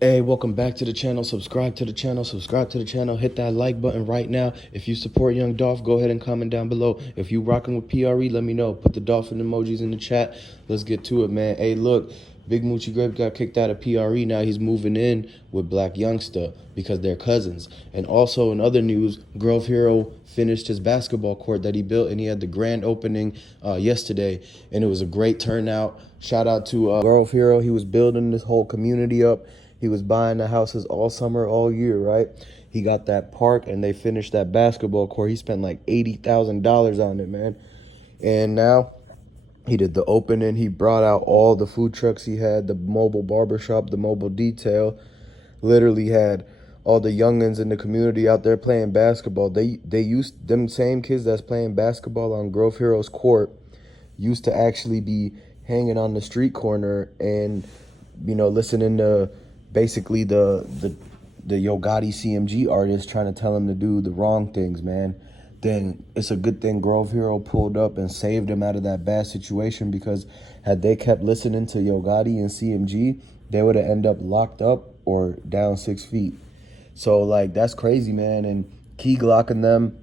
Hey, welcome back to the channel. Subscribe to the channel. Subscribe to the channel. Hit that like button right now. If you support Young Dolph, go ahead and comment down below. If you rocking with PRE, let me know. Put the dolphin emojis in the chat. Let's get to it, man. Hey, look, Big Moochie Grape got kicked out of PRE. Now he's moving in with Black Youngster because they're cousins. And also in other news, Grove Hero finished his basketball court that he built, and he had the grand opening yesterday, and it was a great turnout. Shout out to Grove Hero. He was building this whole community up. He was buying the houses all summer, all year, right? He got that park and they finished that basketball court. He spent like $80,000 on it, man. And now he did the opening. He brought out all the food trucks he had, the mobile barbershop, the mobile detail. Literally had all the youngins in the community out there playing basketball. They used them same kids that's playing basketball on Grove Heroes Court used to actually be hanging on the street corner and listening to basically the Yo Gotti CMG artists trying to tell him to do the wrong things, man. Then it's a good thing Grove Hero pulled up and saved him out of that bad situation, because had they kept listening to Yo Gotti and CMG, they would have ended up locked up or down 6 feet. So like that's crazy, man. And Key Glock and them,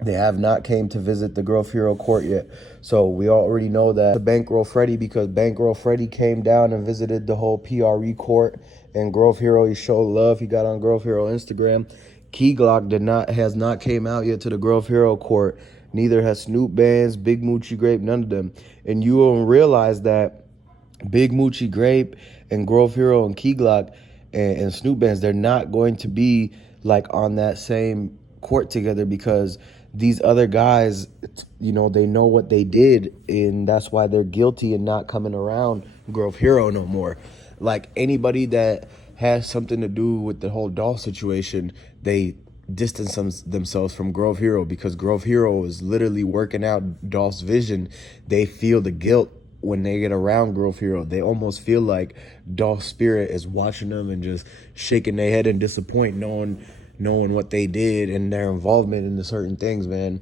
they have not came to visit the Grove Hero court yet. So we already know that the Bankroll Freddy, because Bankroll Freddy came down and visited the whole PRE court, and Grove Hero, he showed love. He got on Grove Hero Instagram. Key Glock has not came out yet to the Grove Hero court. Neither has Snoop Bands, Big Moochie Grape, none of them. And you will realize that Big Moochie Grape and Grove Hero and Key Glock and Snoop Bands, they're not going to be like on that same court together, because these other guys, they know what they did, and that's why they're guilty and not coming around Grove Hero no more. Like anybody that has something to do with the whole doll situation, they distance themselves from Grove Hero, because Grove Hero is literally working out Dolph's vision. They feel the guilt when they get around Grove Hero. They almost feel like Dolph's spirit is watching them and just shaking their head in disappointment, knowing what they did and their involvement in the certain things, man.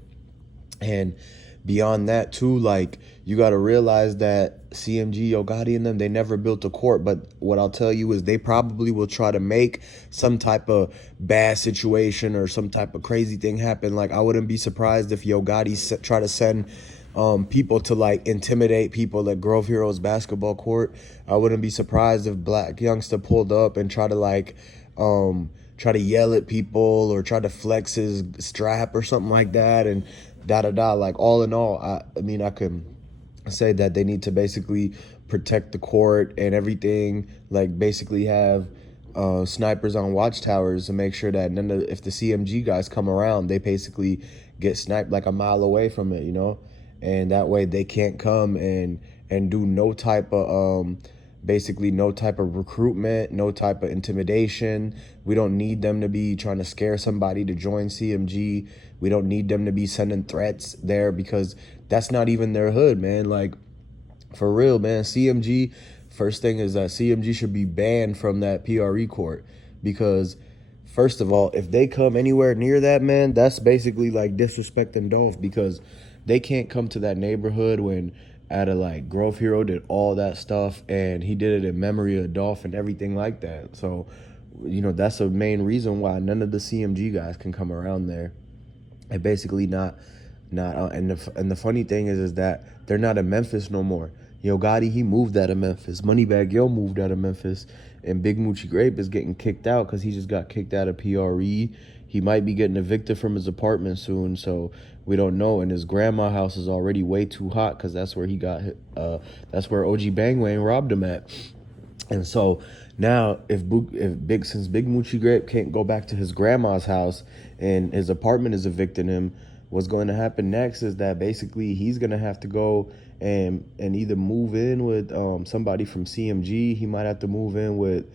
And beyond that too, like, you got to realize that CMG, Yo Gotti and them, they never built a court. But what I'll tell you is they probably will try to make some type of bad situation or some type of crazy thing happen. Like, I wouldn't be surprised if Yo Gotti try to send people to like intimidate people at Grove Heroes basketball court. I wouldn't be surprised if Black Youngster pulled up and try to like try to yell at people or try to flex his strap or something like that, and da. Like, all in all, I mean, I can say that they need to basically protect the court and everything. Like, basically have snipers on watchtowers to make sure that if the CMG guys come around, they basically get sniped like a mile away from it, and that way they can't come and do no type of basically no type of recruitment, no type of intimidation. We don't need them to be trying to scare somebody to join CMG. We don't need them to be sending threats there, because that's not even their hood, man. Like, for real, man. CMG, first thing is that CMG should be banned from that PRE court, because first of all, if they come anywhere near that, man, that's basically like disrespecting Dolph, because they can't come to that neighborhood when like Grove Hero did all that stuff, and he did it in memory of Dolph and everything like that. So, that's the main reason why none of the CMG guys can come around there. And basically and the funny thing is that they're not in Memphis no more. Yo Gotti, he moved out of Memphis. Moneybagg Yo moved out of Memphis, and Big Moochie Grape is getting kicked out because he just got kicked out of PRE. He might be getting evicted from his apartment soon, so we don't know. And his grandma house is already way too hot, because that's where he got hit. That's where OG Bangwang robbed him at. And so now, since Big Moochie Grape can't go back to his grandma's house and his apartment is evicting him, what's going to happen next is that basically he's going to have to go and either move in with somebody from CMG. He might have to move in with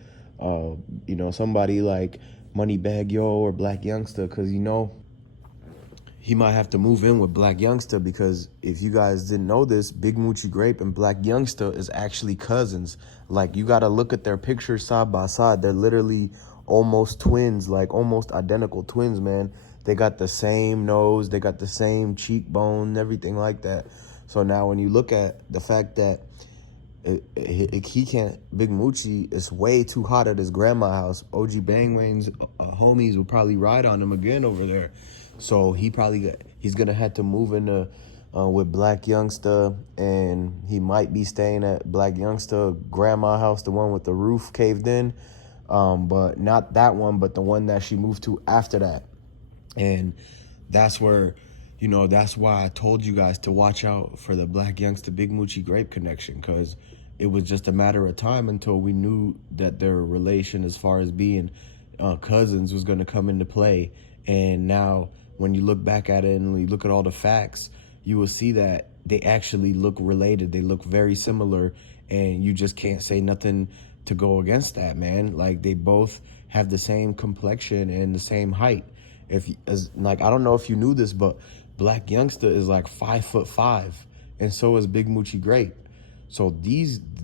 somebody like Moneybagg Yo or Black Youngster, because he might have to move in with Black Youngster, because if you guys didn't know this, Big Moochie Grape and Black Youngster is actually cousins. Like, you got to look at their pictures side by side. They're literally almost twins, like almost identical twins, man. They got the same nose, they got the same cheekbone, everything like that. So now when you look at the fact that he can't. Big Moochie is way too hot at his grandma's house. OG Bangwang's homies will probably ride on him again over there. So he's gonna have to move into with Black Youngster, and he might be staying at Black Youngster grandma's house, the one with the roof caved in, but not that one, but the one that she moved to after that. And that's where, that's why I told you guys to watch out for the Black Youngster Big Moochie Grape connection, because it was just a matter of time until we knew that their relation as far as being cousins was going to come into play. And now when you look back at it and you look at all the facts, you will see that they actually look related. They look very similar, and you just can't say nothing to go against that, man. Like, they both have the same complexion and the same height. I don't know if you knew this, but Black Youngster is like 5'5", and so is Big Moochie Grape. So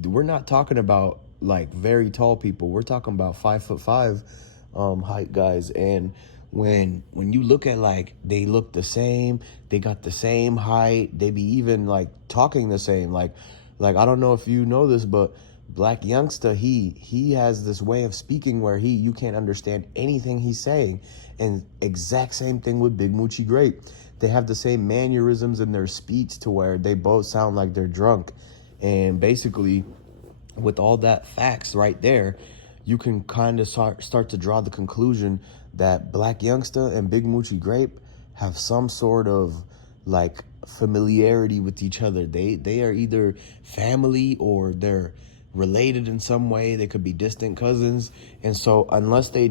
we're not talking about like very tall people. We're talking about 5'5" height guys. And when you look at, like, they look the same, they got the same height, they be even like talking the same. Like I don't know if you know this, but Black Youngster, he has this way of speaking where you can't understand anything he's saying. And exact same thing with Big Moochie Grape. They have the same mannerisms in their speech to where they both sound like they're drunk. And basically, with all that facts right there, you can kind of start to draw the conclusion that Black Youngster and Big Moochie Grape have some sort of like familiarity with each other. They are either family or they're related in some way. They could be distant cousins. And so unless they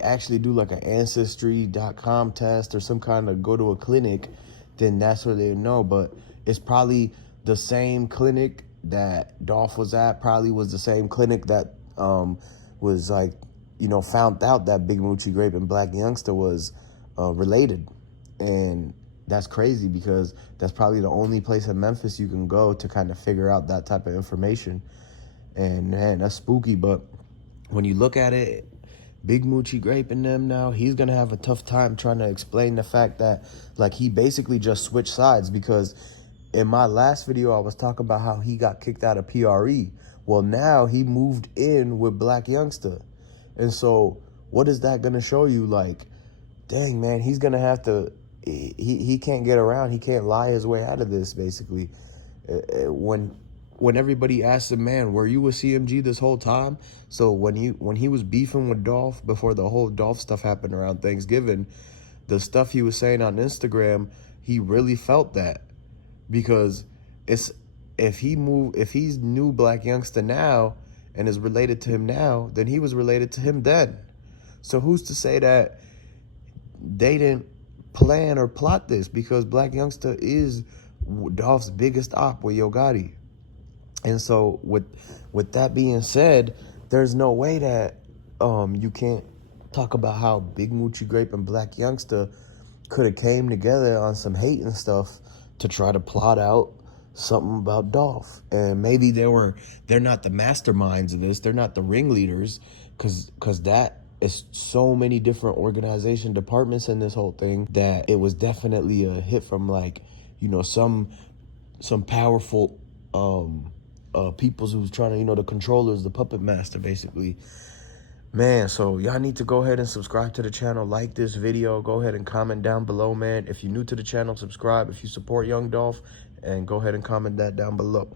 actually do like an ancestry.com test or some kind of go to a clinic, then that's where they know. But it's probably the same clinic that Dolph was at, probably was the same clinic that was like, found out that Big Moochie Grape and Black Youngster was related. And that's crazy, because that's probably the only place in Memphis you can go to kind of figure out that type of information. And man, that's spooky. But when you look at it, Big Moochie Grape and them now, he's going to have a tough time trying to explain the fact that, like, he basically just switched sides. Because in my last video, I was talking about how he got kicked out of PRE. Well, now he moved in with Black Youngster. And so what is that going to show you? Like, dang, man, he's going to have to, he can't get around. He can't lie his way out of this, basically. When everybody asks him, man, were you with CMG this whole time? So when he was beefing with Dolph before the whole Dolph stuff happened around Thanksgiving, the stuff he was saying on Instagram, he really felt that. Because if he knew Black Youngster now and is related to him now, then he was related to him then. So who's to say that they didn't plan or plot this? Because Black Youngster is Dolph's biggest op with Yo Gotti. And so with that being said, there's no way that you can't talk about how Big Moochie Grape and Black Youngster could have came together on some hate and stuff to try to plot out something about Dolph. And maybe they're not the masterminds of this, they're not the ringleaders, because that is so many different organization departments in this whole thing, that it was definitely a hit from, like, some powerful peoples who's trying to, the controllers, the puppet master, basically. Man, so y'all need to go ahead and subscribe to the channel, like this video, go ahead and comment down below, man. If you're new to the channel, subscribe. If you support Young Dolph, and go ahead and comment that down below.